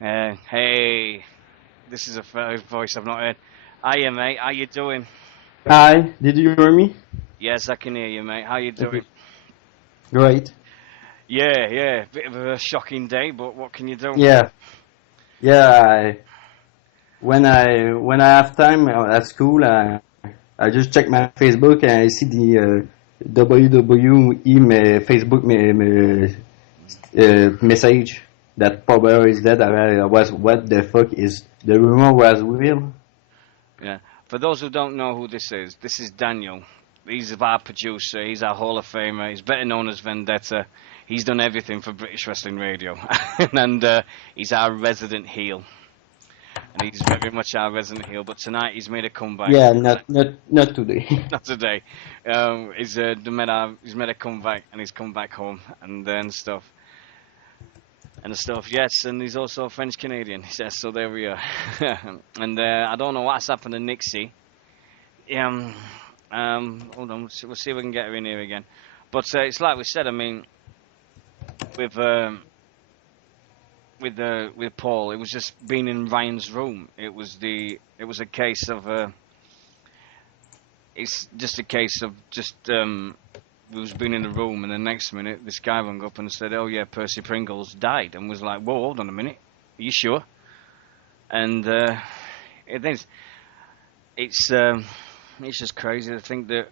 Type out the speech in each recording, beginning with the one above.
Hey, this is a voice I've not heard. Hiya, mate. How you doing? Hi, did you hear me? Yes, I can hear you, mate. How you doing? Okay, great. Yeah. Bit of a shocking day, but what can you do? Yeah, yeah. When I have time at school, I just check my Facebook and I see the WWE Facebook message that Paul Bearer is dead. I was, what the fuck is the rumor was real? Yeah. For those who don't know who this is Daniel. He's our producer. He's our Hall of Famer. He's better known as Vendetta. He's done everything for British Wrestling Radio, and he's our resident heel. And he's very much our resident heel. But tonight he's made a comeback. Yeah, not today. Not today. He's made a comeback and he's come back home and then stuff and stuff. Yes, and he's also French Canadian. Yes, so there we are. And I don't know what's happened to Nixy. Hold on, we'll see if we can get her in here again. But it's like we said. I mean, with with Paul, it was just being in Ryan's room. It was a case of it's just a case of just we was being in the room, and the next minute this guy rang up and said, "Oh yeah, Percy Pringles died," and was like, "Whoa, hold on a minute, are you sure?" And it is, it's just crazy to think that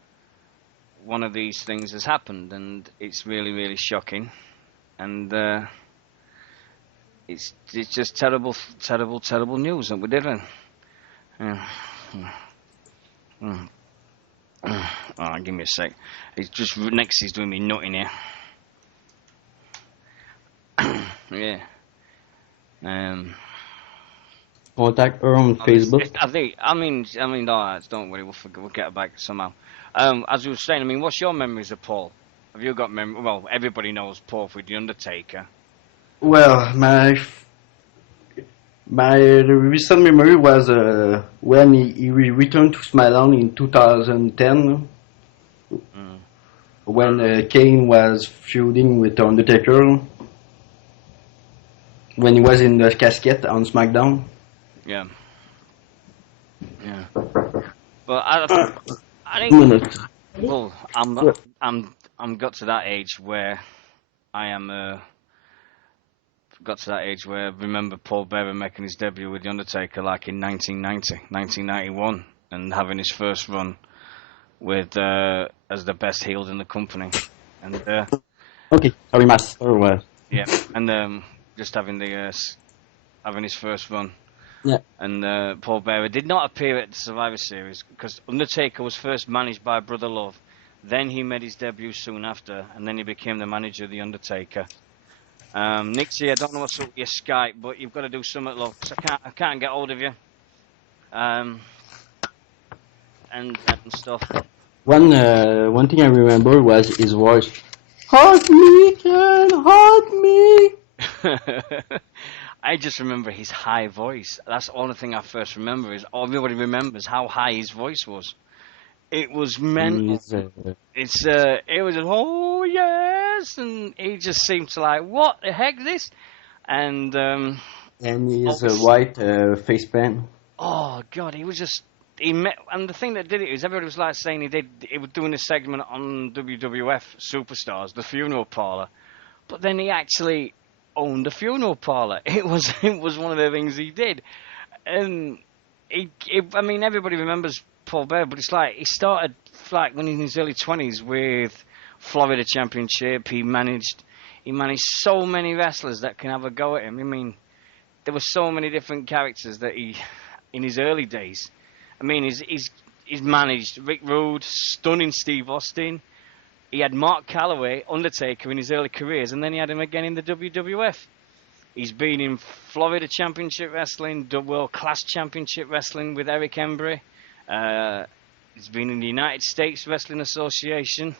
one of these things has happened, and it's really, really shocking, and it's just terrible news that we're dealing. Yeah. Oh, give me a sec. It's just Nixy's doing me nut in here. Yeah. Contact her on Facebook. No, don't worry, we'll get her back somehow. As we were saying, I mean, what's your memories of Paul? Have you got memory? Well, everybody knows Paul with the Undertaker. Well, my recent memory was when he returned to SmackDown in 2010, when Kane was feuding with Undertaker, when he was in the casket on SmackDown. Yeah. But I think. Well, I'm got to that age where I am. Got to that age where I remember Paul Bearer making his debut with The Undertaker like in 1991 and having his first run with as the best heel in the company. And Okay, sorry, Matt. yeah, and just having his first run. Yeah. And Paul Bearer did not appear at the Survivor Series because Undertaker was first managed by Brother Love. Then he made his debut soon after, and then he became the manager of The Undertaker. Nixy, I don't know what's up with your Skype, but you've got to do something, love, because I can't get hold of you. And stuff. One thing I remember was his voice. Hurt me, Ken, hurt me. I just remember his high voice. That's the only thing I first remember. Is everybody remembers how high his voice was. It was mental. It was just, oh yes, and he just seemed to like, what the heck this? And his white face paint. Oh god, he was just and the thing that did it is everybody was like saying he was doing a segment on WWF Superstars, the funeral parlor, but then he actually owned a funeral parlor. It was one of the things he did, and I mean everybody remembers Paul Bearer, but it's like he started like when he was in his early 20s with Florida Championship. He managed so many wrestlers that can have a go at him. I mean, there were so many different characters that he in his early days. I mean, he's managed Rick Rude, stunning Steve Austin. He had Mark Calloway, Undertaker in his early careers, and then he had him again in the WWF. He's been in Florida Championship Wrestling, World Class Championship Wrestling with Eric Embry. He's been in the United States Wrestling Association,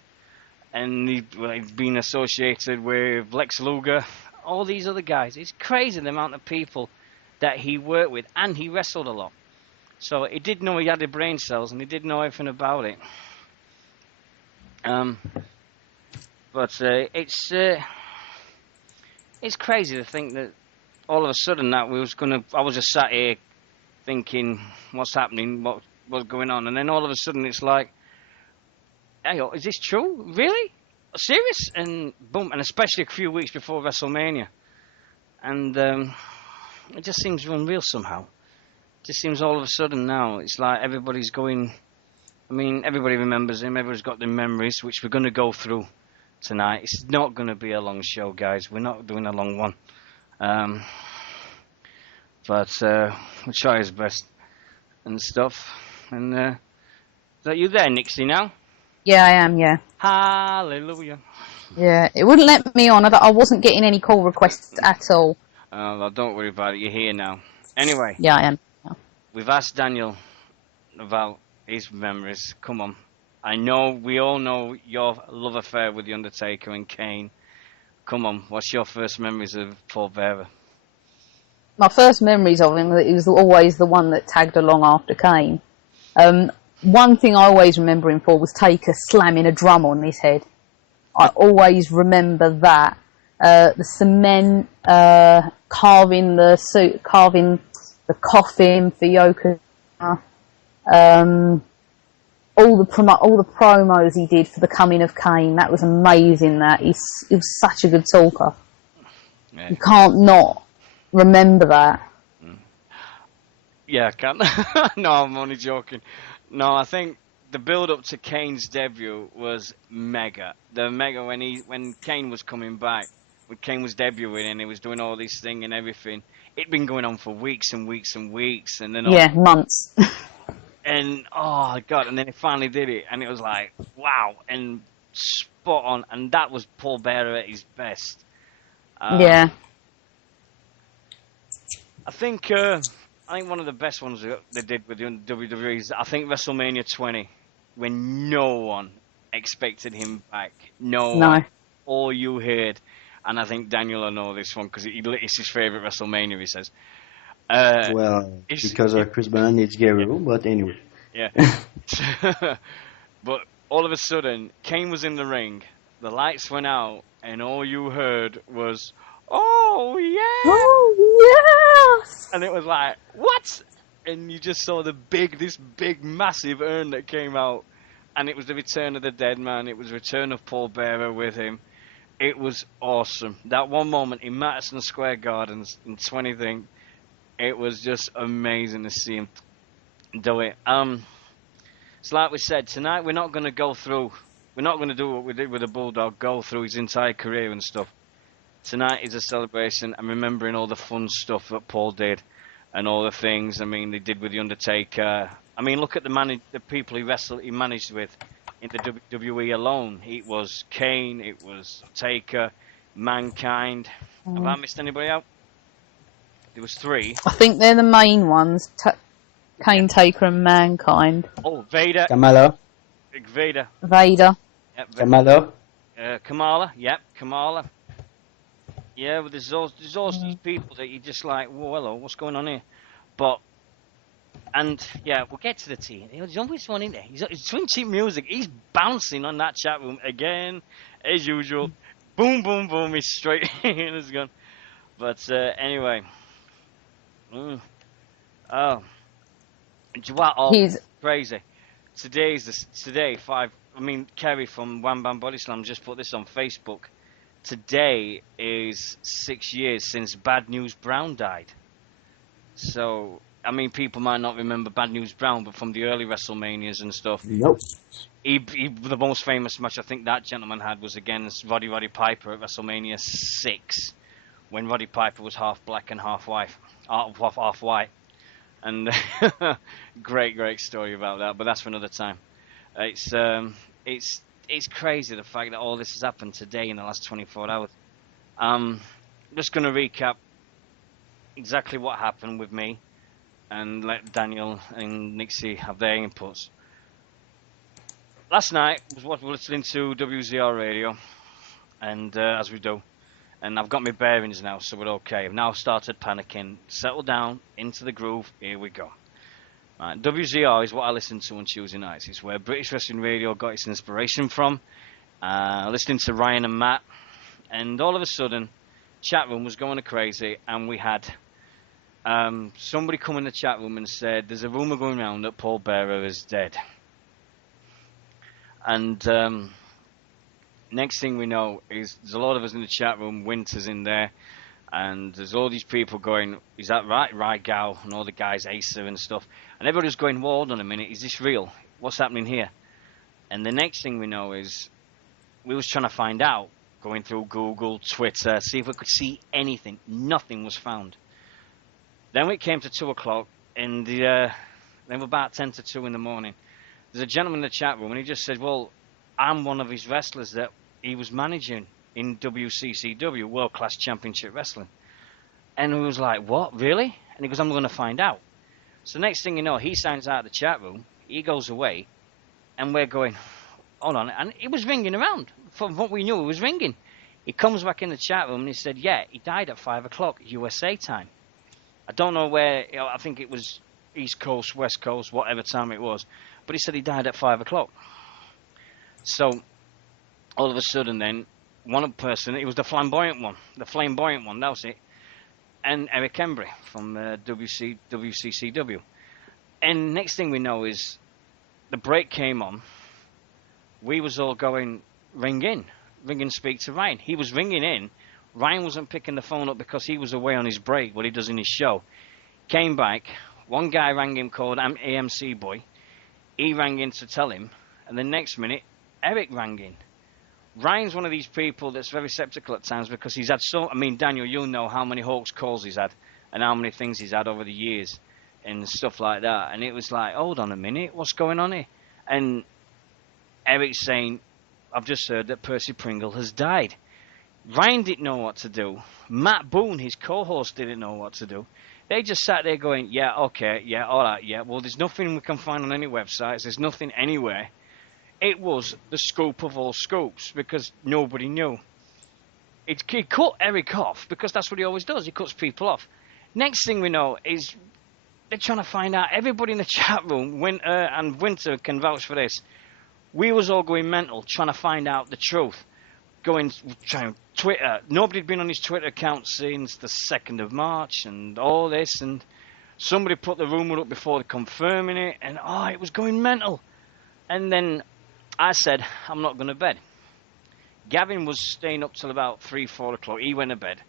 and he's been associated with Lex Luger, all these other guys. It's crazy the amount of people that he worked with, and he wrestled a lot. So he did know he had the brain cells, and he did know everything about it. But it's crazy to think that all of a sudden that I was just sat here thinking, what's happening, what's going on, and then all of a sudden it's like, hey, is this true? Really? Serious? And boom, and especially a few weeks before WrestleMania, and it just seems unreal somehow. It just seems all of a sudden now it's like everybody's going. I mean, everybody remembers him. Everybody's got their memories, which we're going to go through tonight. It's not going to be a long show, guys. We're not doing a long one. But we'll try his best and stuff. And is that you there, Nixy, now? Yeah, I am, yeah. Hallelujah. Yeah, it wouldn't let me on. I wasn't getting any call requests at all. Well, don't worry about it. You're here now. Anyway. Yeah, I am. We've asked Daniel about his memories. Come on. We all know your love affair with The Undertaker and Kane. Come on, what's your first memories of Paul Bearer? My first memories of him, he was always the one that tagged along after Kane. One thing I always remember him for was Taker slamming a drum on his head. I always remember that. The cement, carving the suit, carving the coffin for Yokozuna. All the promos he did for the coming of Kane, that was amazing. He was such a good talker. Yeah. You can't not remember that. Yeah, I can't. No, I'm only joking. No, I think the build-up to Kane's debut was mega. The mega when Kane was coming back, when Kane was debuting and he was doing all this thing and everything. It'd been going on for weeks and weeks and weeks, and then months. And oh god, and then he finally did it, and it was like wow, and spot on, and that was Paul Bearer at his best. Yeah. I think one of the best ones they did with the WWE is I think WrestleMania 20, when no one expected him back. No one. All you heard, and I think Daniel will know this one because it's his favorite WrestleMania. He says. Because Chris Benoit needs Guerrero, but anyway. Yeah. But all of a sudden, Kane was in the ring, the lights went out, and all you heard was, "Oh yeah!" Oh yes! And it was like, what? And you just saw this big, massive urn that came out, and it was the return of the dead man. It was the return of Paul Bearer with him. It was awesome. That one moment in Madison Square Gardens in 20 it was just amazing to see him do it. It's like we said, tonight we're not going to go through, we're not going to do what we did with the Bulldog, go through his entire career and stuff. Tonight is a celebration and remembering all the fun stuff that Paul did and all the things, I mean, they did with The Undertaker. I mean, look at the people he managed with in the WWE alone. It was Kane, it was Taker, Mankind. Have I missed anybody out? There was 3. I think they're the main ones. Kane, Taker, and Mankind. Oh, Vader. Kamala. Vader. Yep, Kamala. Kamala. Yep, Kamala. Yeah, but there's all these people that you just like, whoa, hello, what's going on here? We'll get to the tea. There's always one in there. He's doing cheap music. He's bouncing on that chat room again, as usual. Boom, boom, boom. He's straight in his gun. But anyway. Oh, he's crazy. Today 5. I mean, Kerry from Wham Bam Body Slam just put this on Facebook. Today is 6 years since Bad News Brown died. So, I mean, people might not remember Bad News Brown, but from the early WrestleManias and stuff. Nope. The most famous match I think that gentleman had was against Roddy Piper at WrestleMania 6, when Roddy Piper was half black and half white. And great story about that, but that's for another time. It's crazy the fact that all this has happened today in the last 24 hours. I'm just going to recap exactly what happened with me and let Daniel and Nixy have their inputs. Last night was listening to WZR radio, and as we do. And I've got my bearings now, so we're okay. I've now started panicking. Settle down, into the groove, here we go. Right, WZR is what I listen to on Tuesday nights. It's where British Wrestling Radio got its inspiration from. Listening to Ryan and Matt. And all of a sudden, chat room was going crazy, and we had somebody come in the chat room and said, "There's a rumor going around that Paul Bearer is dead." And next thing we know is there's a lot of us in the chat room. Winter's in there, and there's all these people going, "Is that right, Rygao?" And all the guys, Acer and stuff. And everybody's going, "Well, hold on a minute, is this real? What's happening here?" And the next thing we know is we was trying to find out, going through Google, Twitter, see if we could see anything. Nothing was found. Then it came to 2 o'clock, and then about 10 to 2 in the morning. There's a gentleman in the chat room, and he just said, "Well, I'm one of his wrestlers that he was managing in WCCW, World Class Championship Wrestling." And we was like, "What, really?" And he goes, "I'm going to find out." So next thing you know, he signs out of the chat room, he goes away, and we're going, "Hold on." And it was ringing around. From what we knew, it was ringing. He comes back in the chat room, and he said, "Yeah, he died at 5 o'clock USA time." I don't know where, I think it was East Coast, West Coast, whatever time it was. But he said he died at 5 o'clock. So, all of a sudden then, one person, it was the flamboyant one, that was it. And Eric Embry from WCCW. And next thing we know is, the break came on. We was all going, ring in, speak to Ryan. He was ringing in. Ryan wasn't picking the phone up because he was away on his break, what he does in his show. Came back, one guy rang him called AMC Boy. He rang in to tell him, and the next minute, Eric rang in. Ryan's one of these people that's very skeptical at times because he's had Daniel, you'll know how many Hawks calls he's had and how many things he's had over the years and stuff like that. And it was like, hold on a minute, what's going on here? And Eric's saying, "I've just heard that Percy Pringle has died." Ryan didn't know what to do. Matt Boone, his co-host, didn't know what to do. They just sat there going, "Yeah, okay, yeah, all right, yeah. Well, there's nothing we can find on any websites. There's nothing anywhere." It was the scoop of all scoops because nobody knew. It cut Eric off because that's what he always does. He cuts people off. Next thing we know is they're trying to find out. Everybody in the chat room, Winter can vouch for this. We was all going mental trying to find out the truth. Trying Twitter. Nobody had been on his Twitter account since the 2nd of March and all this. And somebody put the rumour up before confirming it. And, it was going mental. And then I said, I'm not going to bed. Gavin was staying up till about 3, 4 o'clock. He went to bed.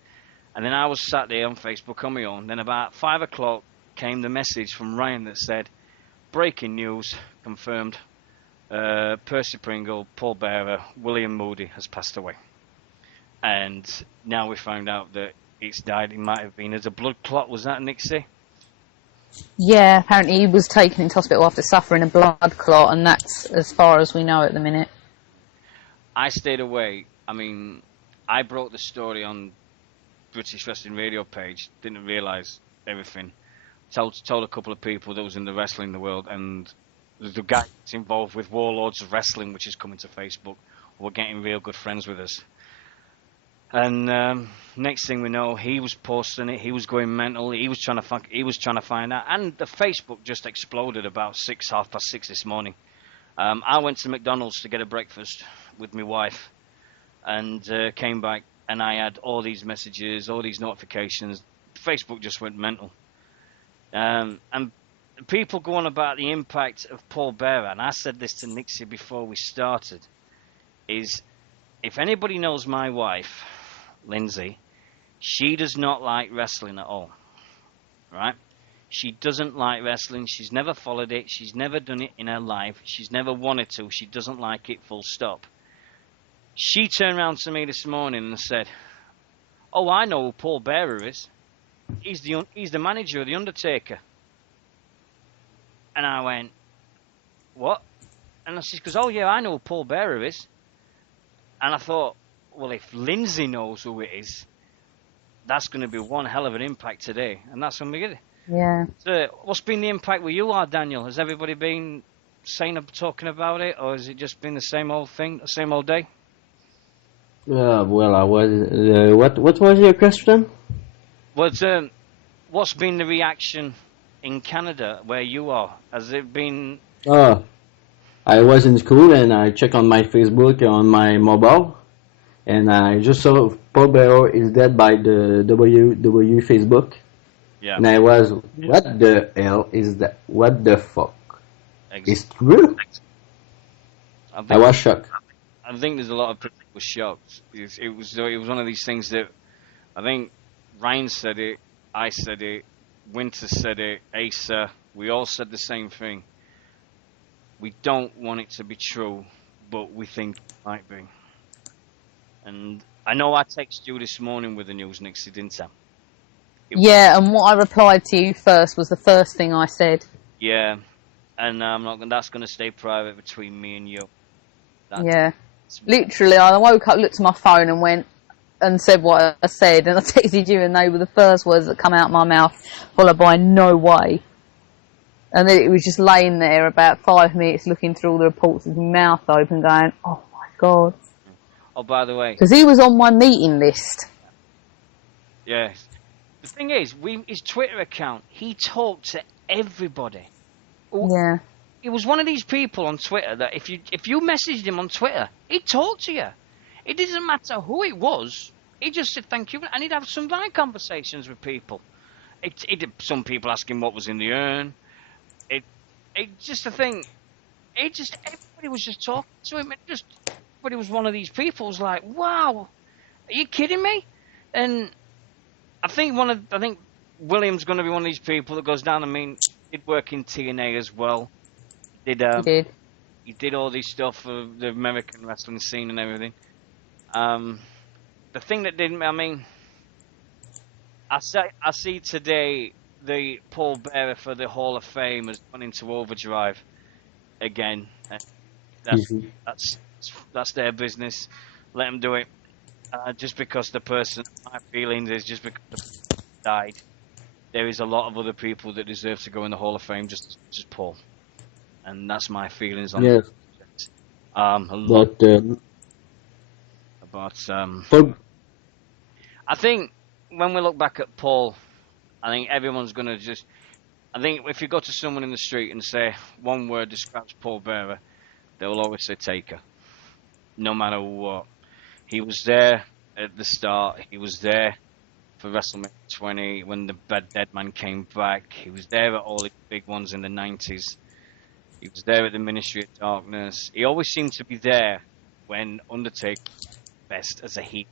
And then I was sat there on Facebook on my own. Then about 5 o'clock came the message from Ryan that said, "Breaking news, confirmed. Percy Pringle, Paul Bearer, William Moody has passed away." And now we found out that it's died. It might have been as a blood clot. Was that, Nixy? Yeah, apparently he was taken into hospital after suffering a blood clot, and that's as far as we know at the minute. I stayed away. I broke the story on British Wrestling Radio page. Didn't realise everything. Told a couple of people that was in the wrestling world, and the guy that's involved with Warlords of Wrestling, which is coming to Facebook, we're getting real good friends with us. And next thing we know, he was posting it. He was going mental. He was trying to find out. And the Facebook just exploded about 6:30 this morning. I went to McDonald's to get a breakfast with my wife, and came back, and I had all these messages, all these notifications. Facebook just went mental. And people go on about the impact of Paul Bearer, and I said this to Nixy before we started, is if anybody knows my wife, Lindsay, she does not like wrestling at all, right? She doesn't like wrestling. She's never followed it. She's never done it in her life. She's never wanted to. She doesn't like it, full stop. She turned around to me this morning and said, "Oh, I know who Paul Bearer is. He's the manager of The Undertaker." And I went, "What?" And she goes, "Oh, yeah, I know who Paul Bearer is." And I thought, well, if Lindsay knows who it is, that's going to be one hell of an impact today. And that's going to be good. Yeah. So what's been the impact with you, Daniel? Has everybody been talking about it, or has it just been the same old thing, the same old day? Well, I was. What was your question? What's been the reaction in Canada where you are? Has it been? I was in school and I checked on my Facebook on my mobile, and I just saw Paul Bearer is dead by the WWE Facebook, Yeah. and I was, what the hell is that? What the fuck? It's Exactly. true? I I think was shocked. there's a lot of people were shocked. It was one of these things that I think Ryan said it, I said it, Winter said it, Asa. We all said the same thing. We don't want it to be true, but we think it might be. And I know I texted you this morning with the news, Nixy, didn't I? Yeah, and what I replied to you first was the first thing I said. Yeah, and I'm not. That's going to stay private between me and you. That's Yeah. Literally, I woke up, looked at my phone and went and said what I said, and I texted you and they were the first words that come out of my mouth, followed by no way. And then it was just laying there about 5 minutes looking through all the reports with my mouth open going, oh my God. Oh, by the way, Because he was on my meeting list. yeah. The thing is, his Twitter account, he talked to everybody. Yeah. He was one of these people on Twitter that if you messaged him on Twitter, he'd talk to you. It doesn't matter who it was. He just said thank you, and he'd have some fine conversations with people. Some people ask him what was in the urn. It just a thing. Everybody was just talking to him. Everybody was one of these people. Was like, wow, are you kidding me? And I think William's going to be one of these people that goes down. I mean, he did work in TNA as well. He did. He did all this stuff for the American wrestling scene and everything. The thing that didn't, I mean, I see today the Paul Bearer for the Hall of Fame has gone into overdrive again. That's their business. Let them do it. Just because my feelings is just because the person died. There is a lot of other people that deserve to go in the Hall of Fame just as much as Paul, and that's my feelings on Yes, that. A lot about Paul, I think when we look back at Paul, I think everyone's gonna just. I think if you go to someone in the street and say one word describes Paul Bearer, they will always say Taker, no matter what. He was there at the start. He was there for WrestleMania 20 when the Bad Dead Man came back. He was there at all the big ones in the 90s. He was there at the Ministry of Darkness. He always seemed to be there when Undertaker was best as a heel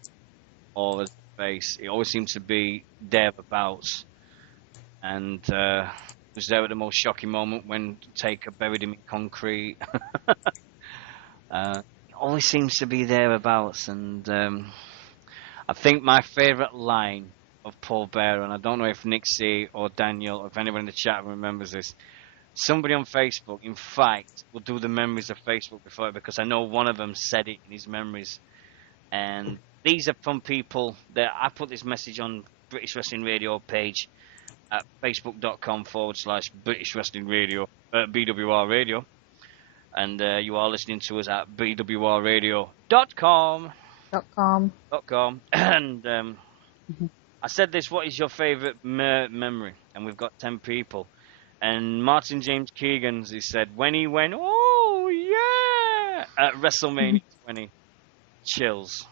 or as a face. He always seemed to be thereabouts. And was there at the most shocking moment when Taker buried him in concrete. He always seems to be thereabouts. And I think my favourite line of Paul Bearer, and I don't know if Nixy or Daniel or if anyone in the chat remembers this, somebody on Facebook, in fact, will do the memories of Facebook before it because I know one of them said it in his memories. And these are from people that I put this message on British Wrestling Radio page at facebook.com/British Wrestling Radio, BWR Radio. And you are listening to us at bwrradio.com. .com. And I said this, what is your favourite memory? And we've got 10 people. And Martin James Keegan's, he said, when he went, oh yeah, at WrestleMania 20, chills.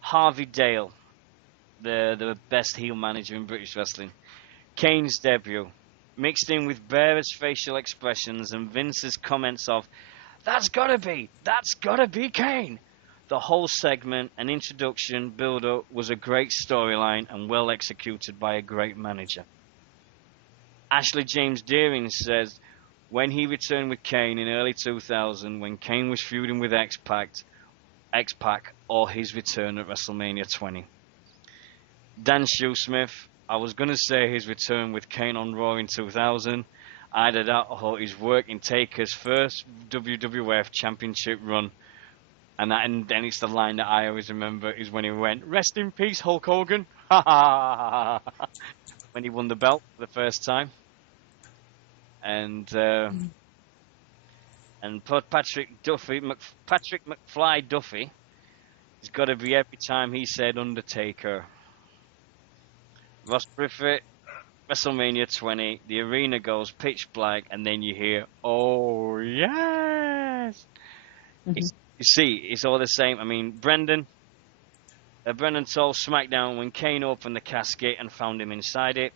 Harvey Dale, the best heel manager in British wrestling. Kane's debut, mixed in with Bearer's facial expressions and Vince's comments of, that's gotta be Kane. The whole segment and introduction build-up was a great storyline and well executed by a great manager. Ashley James Deering says, when he returned with Kane in early 2000, when Kane was feuding with X-Pac, or his return at WrestleMania 20. Dan Shoesmith, I was going to say his return with Kane on Raw in 2000. Either that or his work in Taker's first WWF Championship run. And then it's the line that I always remember is when he went, rest in peace, Hulk Hogan. When he won the belt for the first time. And Patrick McFly Duffy has got to be every time he said Undertaker. Ross Griffith, WrestleMania 20, the arena goes pitch black, and then you hear, oh yes. Mm-hmm. You see, it's all the same. I mean, Brendan told SmackDown when Kane opened the casket and found him inside it.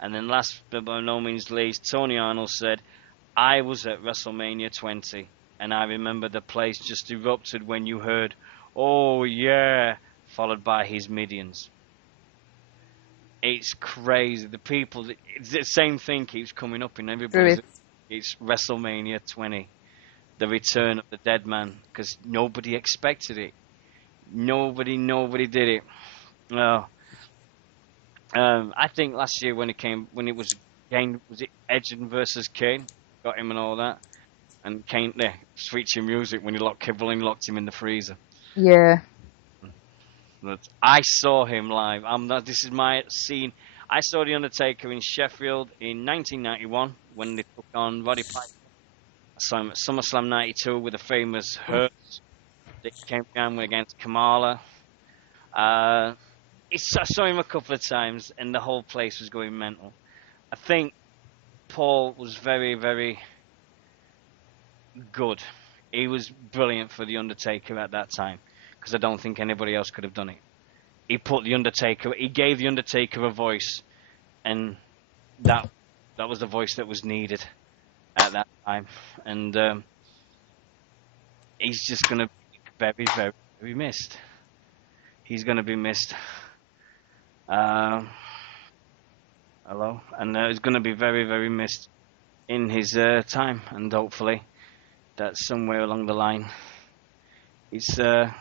And then last but by no means least, Tony Arnold said, I was at WrestleMania 20, and I remember the place just erupted when you heard, oh yeah, followed by his minions. It's crazy. The people, the same thing keeps coming up in everybody's. It's WrestleMania 20, the return of the dead man, because nobody expected it. Nobody did it. No. I think last year when it was Kane, was it Edge versus Kane? Got him and all that. And Kane, switching music when he locked him in the freezer. Yeah. But I saw him live. This is my scene. I saw The Undertaker in Sheffield in 1991 when they took on Roddy Piper. I saw him at SummerSlam 92 with the famous Hurts that came down against Kamala. I saw him a couple of times, and the whole place was going mental. I think Paul was very, very good. He was brilliant for The Undertaker at that time, because I don't think anybody else could have done it. He gave The Undertaker a voice, and that was the voice that was needed at that time. And he's just going to be very, very, very missed. He's going to be missed. Hello? And he's going to be very, very missed in his time. And hopefully that somewhere along the line he's going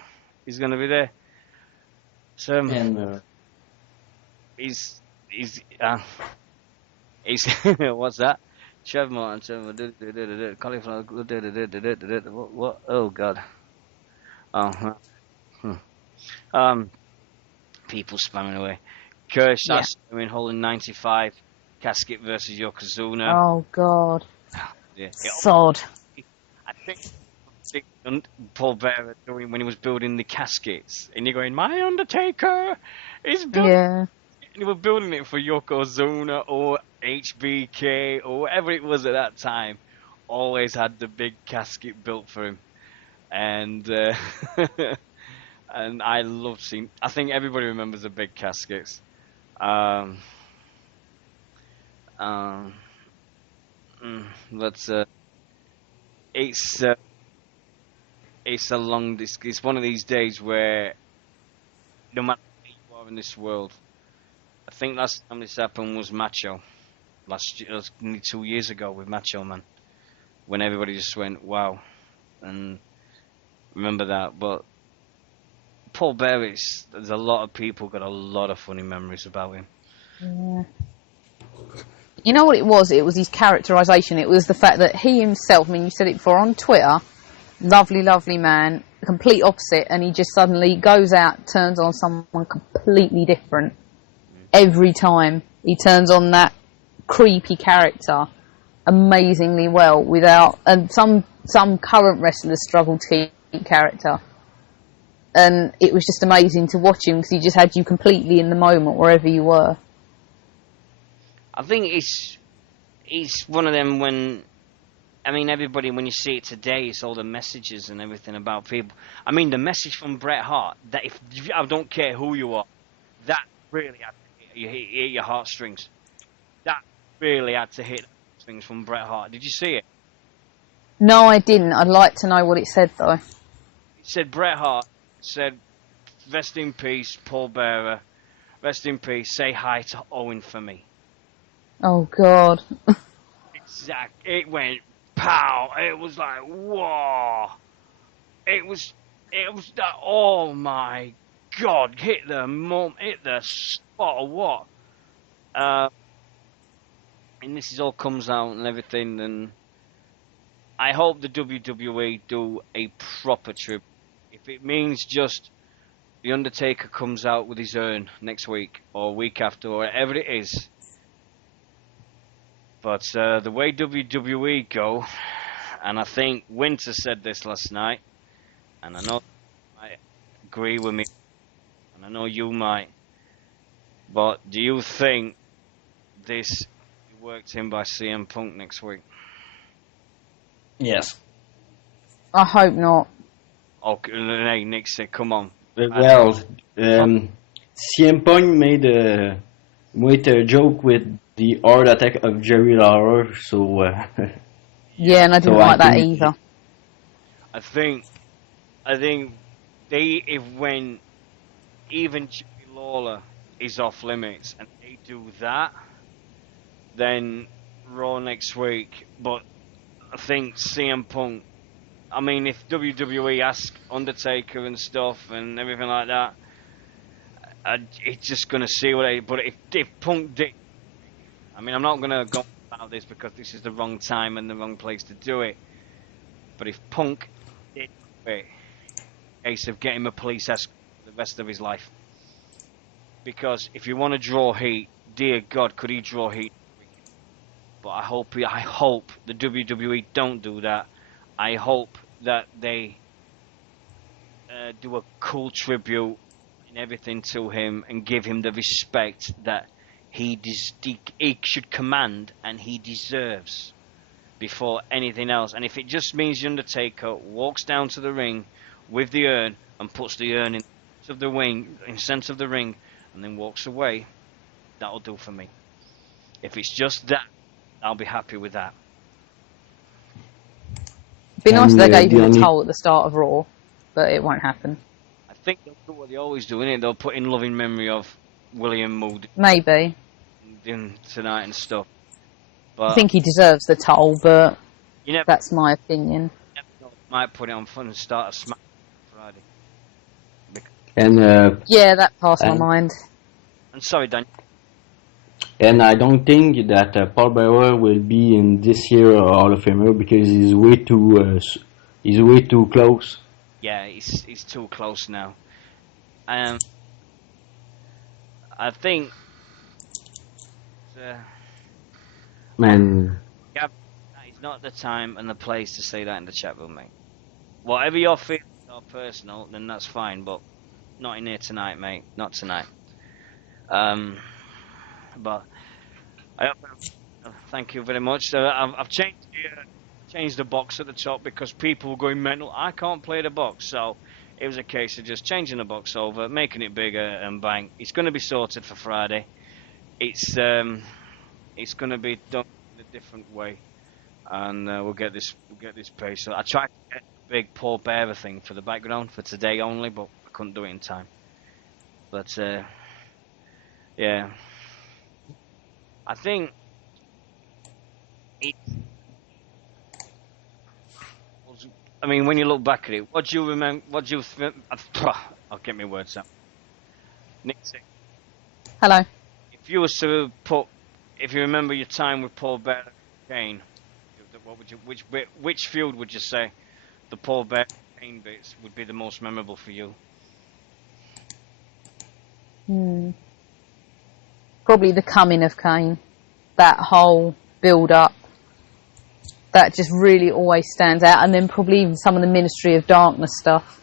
to be there. So he's what's that? Trev Martin, cauliflower, what? Oh God. People spamming away. Kirsch, holding 95, casket versus Yokozuna. Oh God. Yeah. Sod. I think Paul Bearer doing when he was building the caskets, and you're going, my Undertaker is building. Yeah. And they were building it for Yokozuna or HBK or whatever it was at that time. Always had the big casket built for him, and and I loved seeing. I think everybody remembers the big caskets. But it's it's one of these days where no matter where you are in this world, I think last time this happened was Macho. Last year, it was nearly 2 years ago with Macho Man, when everybody just went wow, and remember that. But Paul Bearer, there's a lot of people got a lot of funny memories about him. Yeah. You know what it was? It was his characterisation. It was the fact that he himself, I mean, you said it before on Twitter, lovely, lovely man, complete opposite, and he just suddenly goes out, turns on someone completely different. Every time he turns on that creepy character amazingly well, and some current wrestlers struggle to keep character. And it was just amazing to watch him because he just had you completely in the moment wherever you were. I think he's one of them when, I mean, everybody, when you see it today, it's all the messages and everything about people. I mean, the message from Bret Hart, that if I don't care who you are, that really had to hit your heartstrings. That really had to hit things from Bret Hart. Did you see it? No, I didn't. I'd like to know what it said, though. It said Bret Hart said, rest in peace, Paul Bearer. Rest in peace. Say hi to Owen for me. Oh, God. Exactly. It went pow. It was like, whoa. It was that, oh my God, hit the spot or what? And this is all comes out and everything, and I hope the WWE do a proper tribute. If it means just The Undertaker comes out with his urn next week or week after or whatever it is. But the way WWE go, and I think Winter said this last night, and I know you might agree with me, and I know you might, but do you think this worked in by CM Punk next week? Yes. I hope not. Okay, hey, Nixy, come on. Well, CM Punk made a joke with the heart attack of Jerry Lawler, so Yeah, and I didn't so like that think either. I think they if when even Jerry Lawler is off limits and they do that, then Raw next week. But I think CM Punk. I mean, if WWE ask Undertaker and stuff and everything like that, it's just gonna see what. But if Punk did, I mean, I'm not gonna go about this because this is the wrong time and the wrong place to do it. But if Punk did it, case of getting a police escort for the rest of his life. Because if you want to draw heat, dear God, could he draw heat? But I hope the WWE don't do that. I hope that they do a cool tribute and everything to him and give him the respect that he should command and he deserves before anything else. And if it just means the Undertaker walks down to the ring with the urn and puts the urn in center of the ring and then walks away, that'll do for me. If it's just that, I'll be happy with that. It'd be nice if they gave the him a only toll at the start of Raw, but it won't happen. I think they'll do what they always do, innit? They'll put in loving memory of William Moody Maybe. tonight and stuff. But I think he deserves the toll, but you never that's my opinion. know, might put it on fun and start a smack Friday. and Yeah, that passed my and mind. I'm sorry, Dan. and I don't think that Paul Bearer will be in this year Hall of Famer because he's way too close. Yeah, he's too close now. I think Man, Gav, that is not the time and the place to say that in the chat room, mate. Whatever your feelings are personal, then that's fine, but not in here tonight, mate. Not tonight. But thank you very much. I've changed the box at the top because people were going mental. I can't play the box, so it was a case of just changing the box over, making it bigger, and bang. It's going to be sorted for Friday. It's going to be done in a different way, and we'll get this pace. So I tried to get a big Paul Bearer thing for the background for today only, but I couldn't do it in time. But yeah, I think it. I mean, when you look back at it, what do you remember? What do you? I'll get my words out. Nixy, Hello. if you were to if you remember your time with Paul Bearer and Kane, what would you? Which feud would you say the Paul Bearer and Kane bits would be the most memorable for you? Probably the coming of Kane. That whole build-up. That just really always stands out. And then probably even some of the Ministry of Darkness stuff.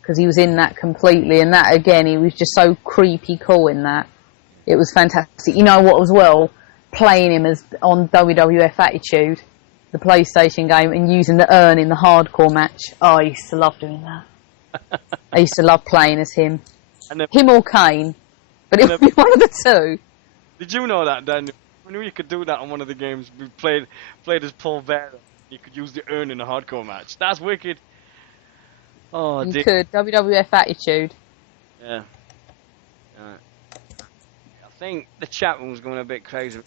Because he was in that completely. And that, again, he was just so creepy cool in that. It was fantastic. You know what as well? Playing him as on WWF Attitude, the PlayStation game, and using the urn in the hardcore match. Oh, I used to love doing that. I used to love playing as him. Him or Kane. But it would be one of the two. Did you know that, Dan? I knew you could do that on one of the games. We played as Paul Bearer. You could use the urn in a hardcore match. That's wicked. Oh, you could. WWF Attitude. Yeah. I think the chat room was going a bit crazy.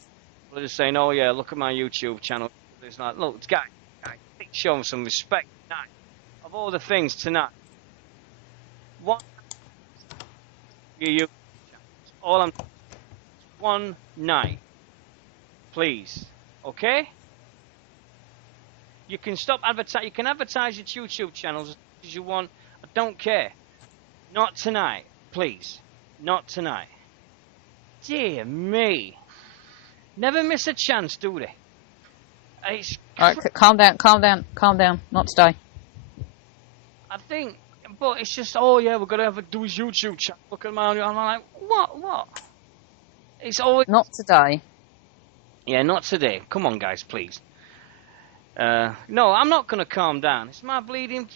They're just saying, "Oh yeah, look at my YouTube channel." It's like, look, guys, show them some respect tonight. Of all the things tonight, what you all I'm one night, please, okay? You can stop advertise. You can advertise your YouTube channels as much as you want. I don't care. Not tonight, please. Not tonight. Dear me. Never miss a chance, do they? Alright, calm down. Not today. I think, but it's just, oh yeah, we're going to do his YouTube channel. Look at my, I'm like, what? It's always... Not today. Yeah, not today. Come on, guys, please. No, I'm not gonna calm down. It's my bleeding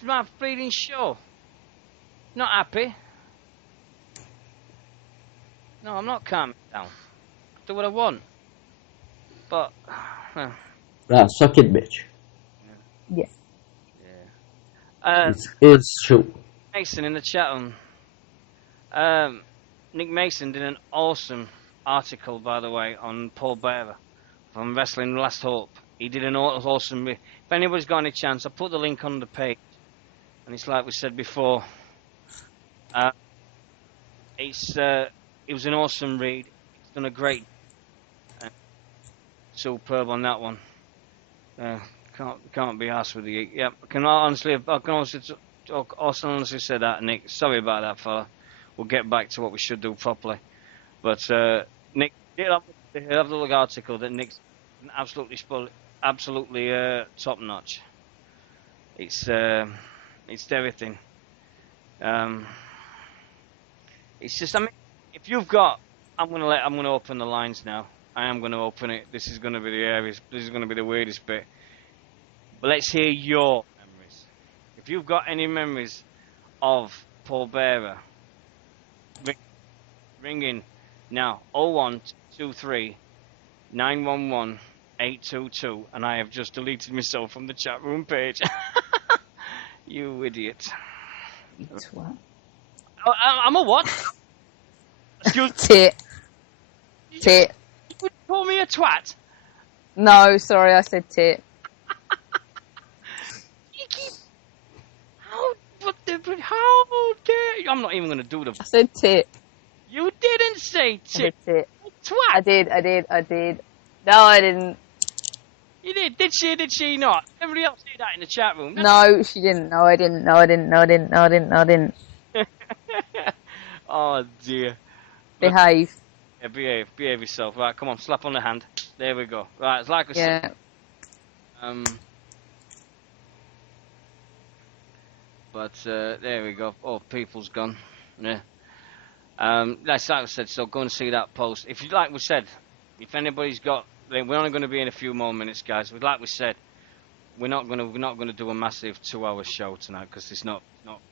show. Not happy. No, I'm not calming down. I do what I want. But, Suck it, bitch. Yeah. It's true. Mason in the chat room. Nick Mason did an awesome article, by the way, on Paul Bearer from Wrestling Last Hope. He did an awesome. If anybody's got any chance, I'll put the link on the page. And it's like we said before. It was an awesome read. He's done a great, superb on that one. Can't be asked with the. Yeah, I can honestly say that, Nick. Sorry about that, fella. We'll get back to what we should do properly. But Nick, have the little article that Nick's absolutely top notch. It's everything. It's just, I mean, if you've got, I'm gonna open the lines now. I am gonna open it. This is gonna be the weirdest bit. But let's hear your memories. If you've got any memories of Paul Bearer, ring in now 0123 911 822, and I have just deleted myself from the chat room page. You idiot. Twat. I'm a what? Excuse Tit. Tit. You would call me a twat? No, sorry, I said tit. You keep... How dare you? I'm not even going to do the... I said tit. You didn't say tit. I said tit. Twat. I did. No, I didn't. You did. Did she not? Everybody else did that in the chat room. No, she didn't. No, I didn't. Oh, dear. Behave. Yeah, behave yourself. Right, come on, slap on the hand. There we go. Right, it's like I said. But there we go. Oh, people's gone. Yeah. That's like I said. So go and see that post. If you like we said, if anybody's got, we're only going to be in a few more minutes, guys. Like we said, we're not going to do a massive 2-hour show tonight because it's not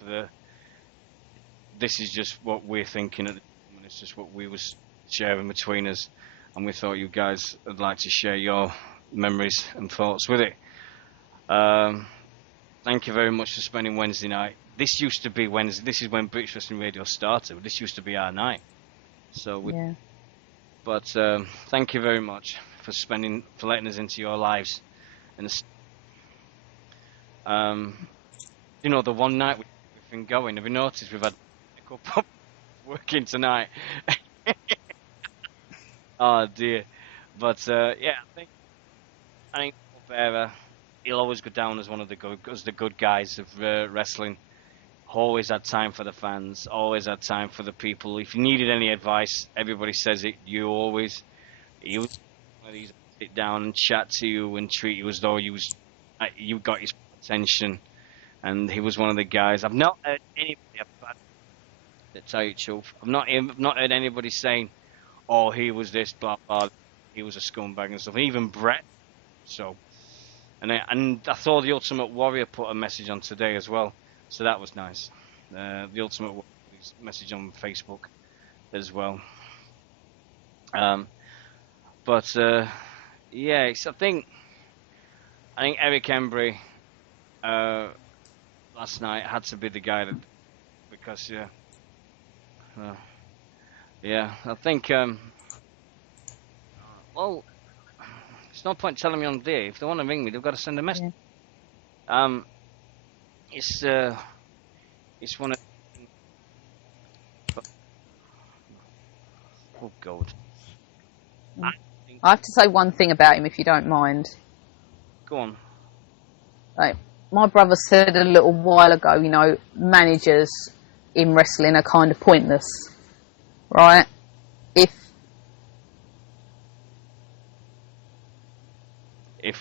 the. This is just what we're thinking at the moment. It's just what we was sharing between us, and we thought you guys would like to share your memories and thoughts with it. Thank you very much for spending Wednesday night. This used to be Wednesday. This is when British Wrestling Radio started. This used to be our night. So yeah. But thank you very much for letting us into your lives. And the one night we've been going. Have you noticed we've had a couple working tonight? Oh dear. But yeah, I think Bearer, he'll always go down as one of the good guys of wrestling. Always had time for the fans. Always had time for the people. If you needed any advice, everybody says it. He was one of these sit down and chat to you and treat you as though you got his attention. And he was one of the guys. I've not heard anybody, to tell you the truth, I've not heard anybody saying, "Oh, he was this, blah blah, he was a scumbag and stuff." And even Brett. So, and I saw the Ultimate Warrior put a message on today as well. So that was nice. The Ultimate Warrior's message on Facebook as well. But yeah, I think Eric Embry last night had to be the guy because I think well, there's no point telling me on the day. If they want to ring me, they've got to send a message. Yeah. It's one of. Oh God. I have to say one thing about him, if you don't mind. Go on. Like, my brother said a little while ago, managers in wrestling are kind of pointless, right? If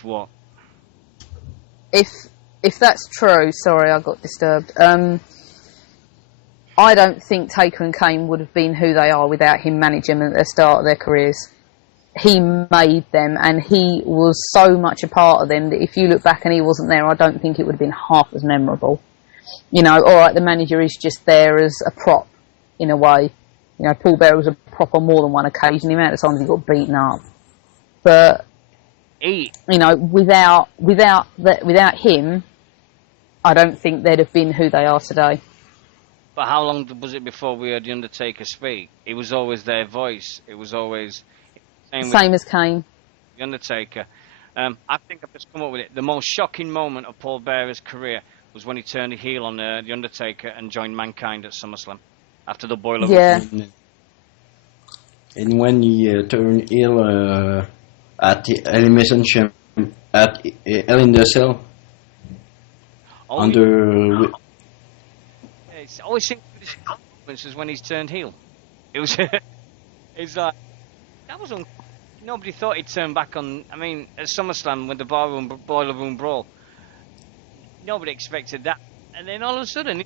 what? If that's true, sorry, I got disturbed. I don't think Taker and Kane would have been who they are without him managing them at the start of their careers. he made them, and he was so much a part of them that if you look back and he wasn't there, I don't think it would have been half as memorable. You know, all right, the manager is just there as a prop, in a way. You know, Paul Bearer was a prop on more than one occasion. The amount of times he got beaten up, but you know, without him, I don't think they'd have been who they are today. But how long was it before we heard the Undertaker speak? It was always their voice. It was always same as Kane. The Undertaker. I think I've just come up with it. The most shocking moment of Paul Bearer's career was when he turned heel on the Undertaker and joined Mankind at SummerSlam after the boiler. Yeah. And when he turned heel at the Elimination Chamber at Hell in the Cell. It's always seems moments is when he's turned heel. It was. It's like that was nobody thought he'd turn back on. I mean, at SummerSlam with the boiler room brawl, nobody expected that, and then all of a sudden,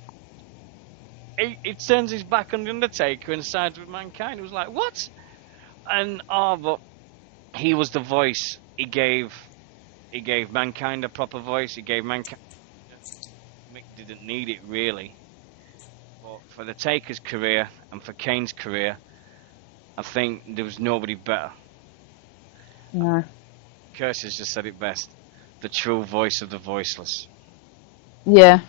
he turns his back on the Undertaker and sides with Mankind. It was like what? And but he was the voice. He gave Mankind a proper voice. He gave Mankind. Mick didn't need it really, but for the Taker's career and for Kane's career, I think there was nobody better. No. Curse has just said it best. The true voice of the voiceless. Yeah.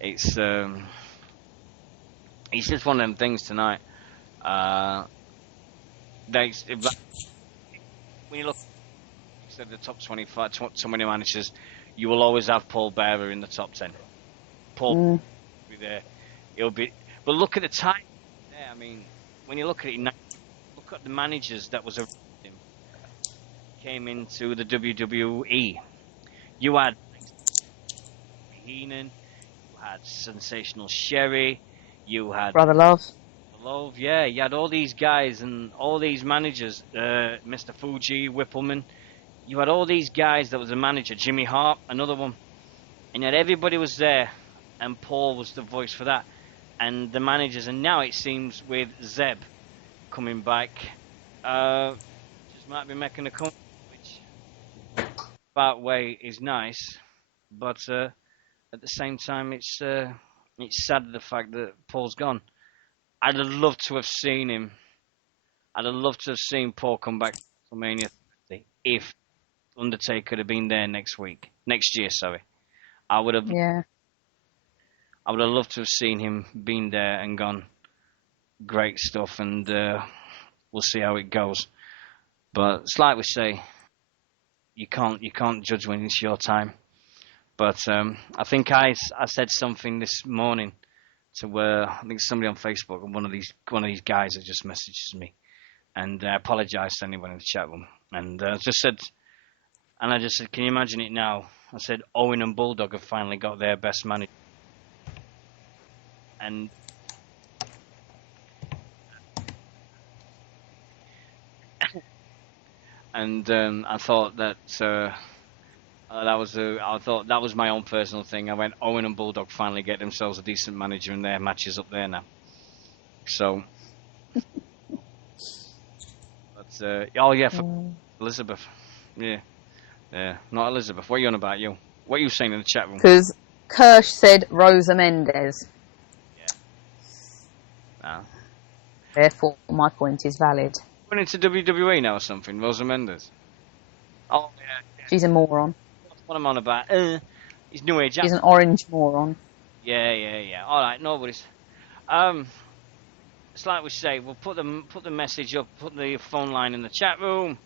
It's just one of them things tonight. When you look at the top 25, 20 managers, you will always have Paul Bearer in the top 10. Paul will be there. He'll be. But look at the time. Yeah, I mean, when you look at it, look at the managers that was around him. Came into the WWE. You had Heenan. You had Sensational Sherry. You had Brother Love. Yeah, you had all these guys and all these managers. Mr. Fuji, Whippleman. You had all these guys that was a manager. Jimmy Hart, another one. And yet everybody was there, and Paul was the voice for that. And the managers, and now it seems with Zeb coming back, just might be making a comeback, which that way is nice, but at the same time it's sad the fact that Paul's gone. I'd have loved to have seen him. I'd have loved to have seen Paul come back to WrestleMania 30 if Undertaker had been there next year. I would have. Yeah. I would have loved to have seen him been there and gone. Great stuff, and we'll see how it goes. But it's like we say, you can't judge when it's your time. But I think I said something this morning to where I think somebody on Facebook, one of these guys that just messages me, and I apologised to anyone in the chat room, and I just said, can you imagine it now? I said Owen and Bulldog have finally got their best manager. And I thought that I thought that was my own personal thing. I went, Owen and Bulldog finally get themselves a decent manager in their matches up there now. So, but for Elizabeth, yeah, not Elizabeth. What are you on about, you? What are you saying in the chat room? Because Kirsch said Rosa Mendez. Therefore, my point is valid. Going into WWE now or something, Rosa Mendez. Oh yeah. She's a moron. What I'm on about? He's New Age. She's an orange moron. Yeah. All right, no worries. It's like we say, we'll put the message up, put the phone line in the chat room,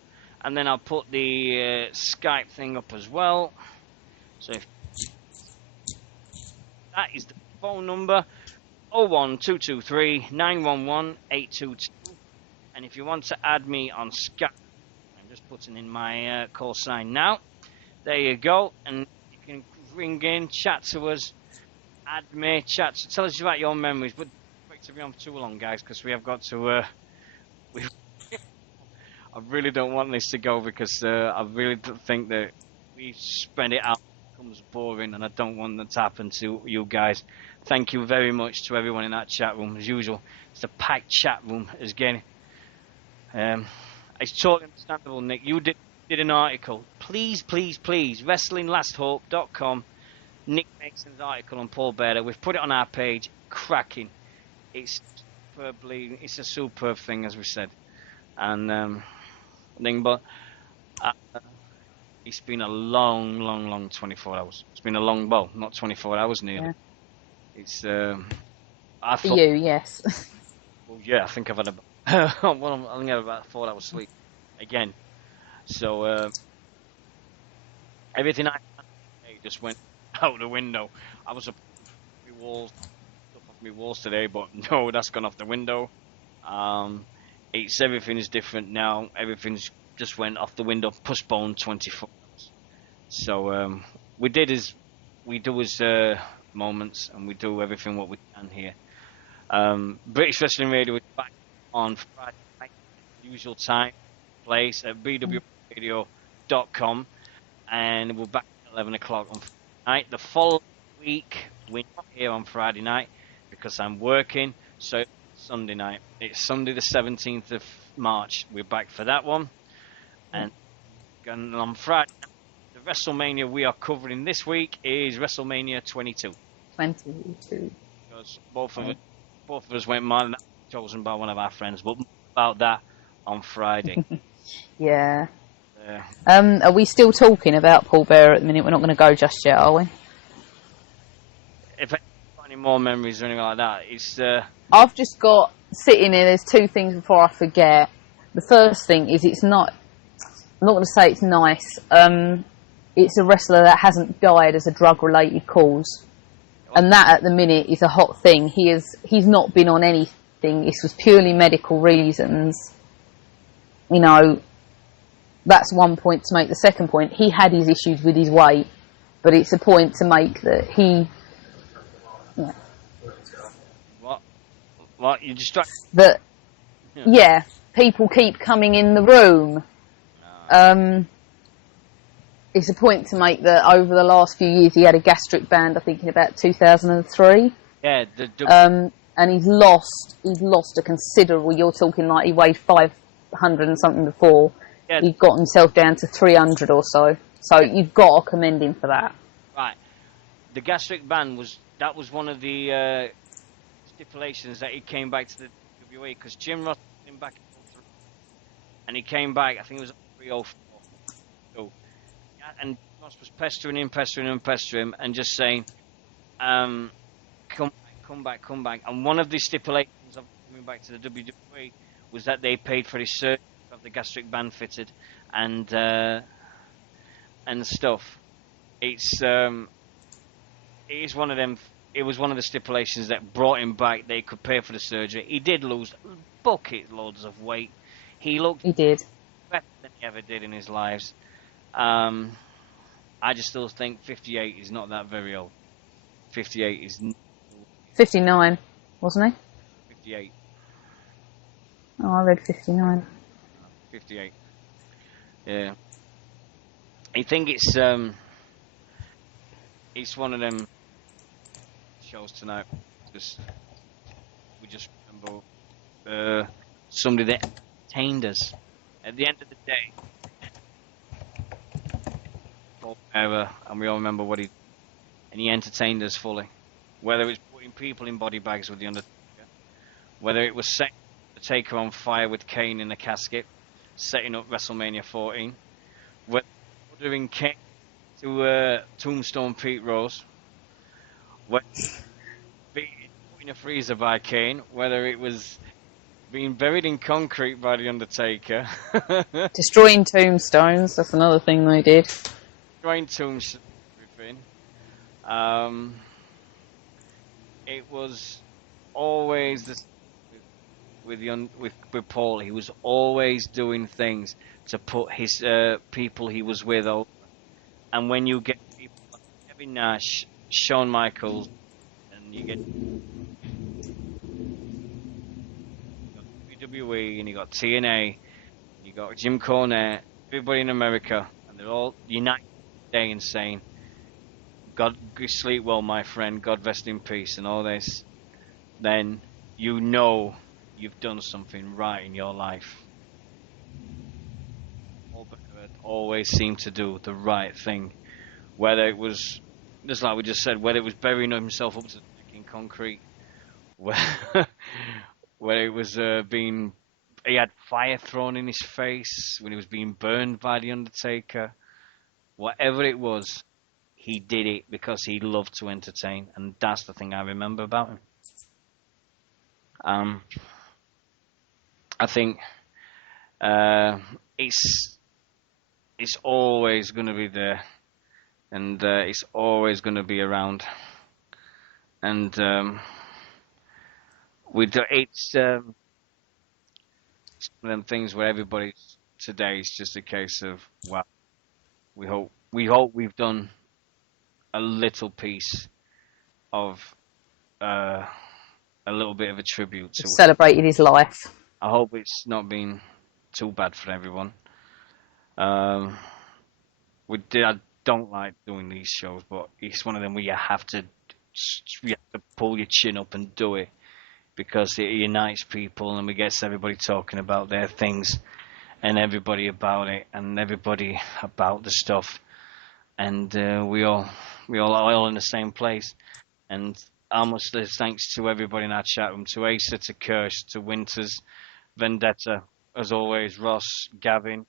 and then I'll put the Skype thing up as well. So if that is the phone number. 01223 911 822, and if you want to add me on Skype, I'm just putting in my call sign now. There you go, and you can ring in, chat to us, add me, tell us about your memories. But don't wait to be on for too long, guys, because we have got to. I really don't want this to go because I really think that we spend it out. Becomes boring, and I don't want that to happen to you guys. Thank you very much to everyone in that chat room. As usual, it's a packed chat room again. Um, it's totally understandable, Nick. You did an article. Please, please, please, WrestlingLastHope.com. Nick Mason's article on Paul Bearer. We've put it on our page. Cracking. It's it's a superb thing, as we said. And but uh, it's been a long, long, long 24 hours. It's been a long, well, not 24 hours nearly. Yeah. It's I For thought, you, yes. well, yeah, I think I've had well, I'm only had about 4 hours sleep again. So everything I just went out the window. I was up my walls, up off my walls today, but no, that's gone off the window. It's everything is different now. Everything's just went off the window, postponed 24 hours. So we did as we do as moments, and we do everything what we can here. British Wrestling Radio is back on Friday night, usual time, place at bwradio.com, and we're back at 11 o'clock on Friday night. The following week, we're not here on Friday night because I'm working, so it's Sunday night. It's Sunday the 17th of March. We're back for that one. And on Friday, the WrestleMania we are covering this week is WrestleMania 22. 22. Because both of us went mad, chosen by one of our friends. But about that on Friday. Yeah. Are we still talking about Paul Bearer at the minute? We're not going to go just yet, are we? If anyone's got any more memories or anything like that, it's... I've just got, sitting here, there's two things before I forget. The first thing is I'm not going to say it's nice. It's a wrestler that hasn't died as a drug-related cause. And that, at the minute, is a hot thing. He's not been on anything. This was purely medical reasons. You know, that's one point to make. The second point, he had his issues with his weight, but it's a point to make that he... Yeah. What? You distracted? That, yeah, people keep coming in the room. It's a point to make that over the last few years he had a gastric band, I think in about 2003. Yeah. And he's lost a considerable, you're talking like he weighed 500 and something before. Yeah. He got himself down to 300 or so. So you've got to commend him for that. Right. The gastric band was one of the stipulations that he came back to the WWE, because Jim Ross came back in 03, and he came back, I think it was 304. So, and Ross was pestering him, and just saying, come back. And one of the stipulations of coming back to the WWE was that they paid for his surgery to have the gastric band fitted, and stuff. It is one of them. It was one of the stipulations that brought him back. They could pay for the surgery. He did lose bucket loads of weight. He did better than he ever did in his lives. I just still think 58 is not that very old. 58 is 59, wasn't he? 58. Oh, I read 59. 58. Yeah. I think it's one of them shows tonight. We just remember somebody that entertained us. At the end of the day, and we all remember what he entertained us fully. Whether it was putting people in body bags with the Undertaker, whether it was setting the Taker on fire with Kane in a casket, setting up WrestleMania 14, whether ordering Kane to Tombstone Pete Rose, whether being put in a freezer by Kane, whether it was being buried in concrete by the Undertaker, destroying tombstones. That's another thing they did. Destroying tombstones, everything. It was always with Paul. He was always doing things to put his people he was with over. And when you get people like Kevin Nash, Shawn Michaels, and you get WWE, and you got TNA, you got Jim Cornette, everybody in America, and they're all united today in saying, God, sleep well, my friend, God rest in peace, and all this, then you know you've done something right in your life. Paul Bearer always seemed to do the right thing. Whether it was, just like we just said, whether it was burying himself up to the neck in concrete, where, where it was being, he had fire thrown in his face when he was being burned by the Undertaker. Whatever it was, he did it because he loved to entertain, and that's the thing I remember about him. I think it's always going to be there, and it's always going to be around, and it's one of them things where everybody today is just a case of, well, we hope we've done a little piece of a little bit of a tribute to him. Celebrated his life. I hope it's not been too bad for everyone. I don't like doing these shows, but it's one of them where you have to pull your chin up and do it, because it unites people and it gets everybody talking about their things and everybody about it and everybody about the stuff, and we all in the same place. And I must say thanks to everybody in our chat room, to Asa, to Kirsch, to Winters, Vendetta, as always, Ross, Gavin,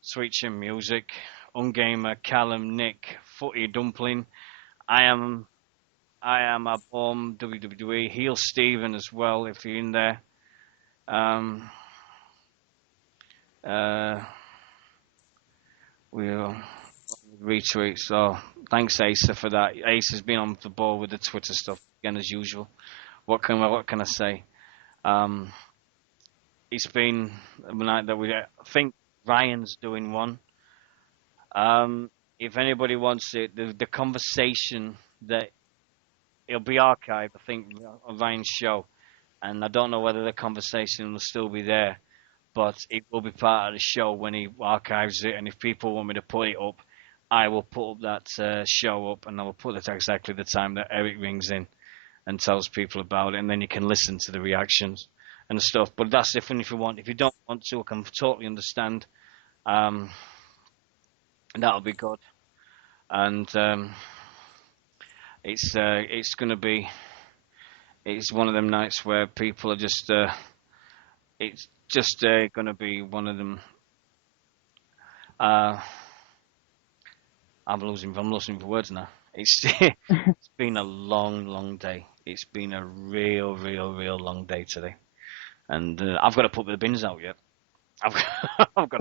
Sweet Chin Music, Ungamer, Callum, Nick, Footy Dumpling, I am a bomb, WWE, Heel Steven as well, if you're in there. We'll retweet. So thanks, Asa, for that. Asa's been on the ball with the Twitter stuff again as usual. What can I say? It's been a night that I think Ryan's doing one. If anybody wants it, the conversation that it'll be archived, I think, on Ryan's show, and I don't know whether the conversation will still be there, but it will be part of the show when he archives it. And if people want me to put it up, I will put up that show up, and I will put it exactly the time that Eric rings in and tells people about it, and then you can listen to the reactions and stuff. But that's different if you want. If you don't want to, I can totally understand. That'll be good. And it's going to be, it's one of them nights where people are just it's just going to be one of them. I'm losing for words now. It's been a long day. It's been a real long day today, and I've got to put the bins out yet. I've got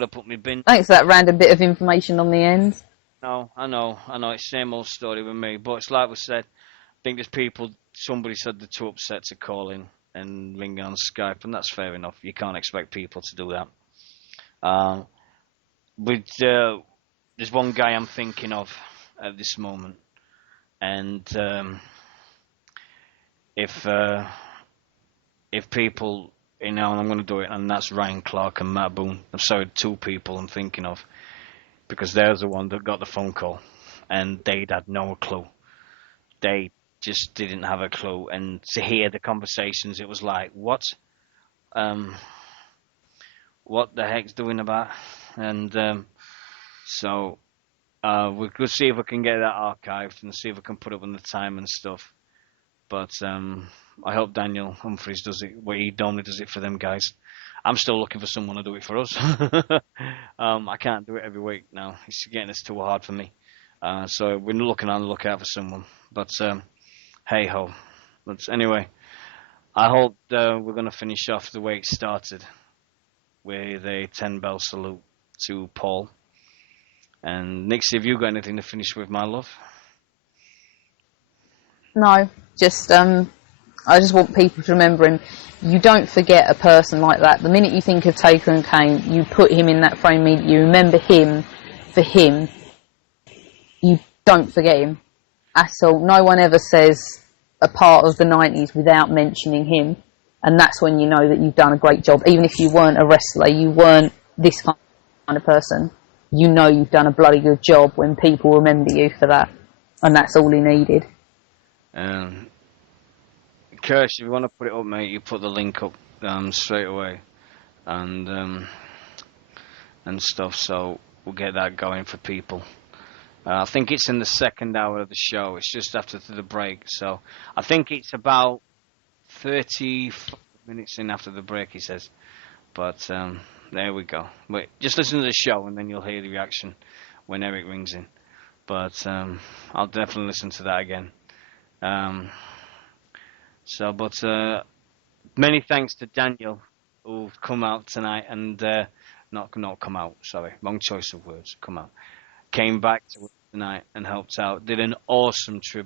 to put my bin. Thanks for that random bit of information on the end. No, I know. It's the same old story with me. But it's like we said, I think there's people, somebody said they're too upset to call in and ring on Skype, and that's fair enough. You can't expect people to do that. But there's one guy I'm thinking of at this moment. And if people, and I'm going to do it, and that's Ryan Clark and Matt Boone. I'm sorry, two people I'm thinking of, because they're the one that got the phone call, and they'd had no clue. They just didn't have a clue, and to hear the conversations, it was like, what the heck's doing about? And so we could see if we can get that archived and see if we can put up on the time and stuff. But I hope Daniel Humphreys does it where he normally does it for them guys. I'm still looking for someone to do it for us. I can't do it every week now. It's too hard for me. So we're looking on the lookout for someone. But hey ho. But anyway, I hope we're going to finish off the way it started, with a 10-bell salute to Paul. And Nixy, have you got anything to finish with, my love? No, just I just want people to remember him. You don't forget a person like that. The minute you think of Taker and Kane, you put him in that frame. You remember him for him. You don't forget him at all. No one ever says a part of the 90s without mentioning him. And that's when you know that you've done a great job. Even if you weren't a wrestler, you weren't this kind of person, you know you've done a bloody good job when people remember you for that. And that's all he needed. Kirsch, if you want to put it up, mate, you put the link up straight away. And and stuff. So we'll get that going for people. I think it's in the second hour of the show. It's just after the break. So I think it's about 30 minutes in after the break, he says. But there we go. Wait, just listen to the show and then you'll hear the reaction when Eric rings in. But I'll definitely listen to that again. Many thanks to Daniel who've come out tonight and not come out. Sorry, wrong choice of words. Come out. Came back to us tonight and helped out. Did an awesome tribute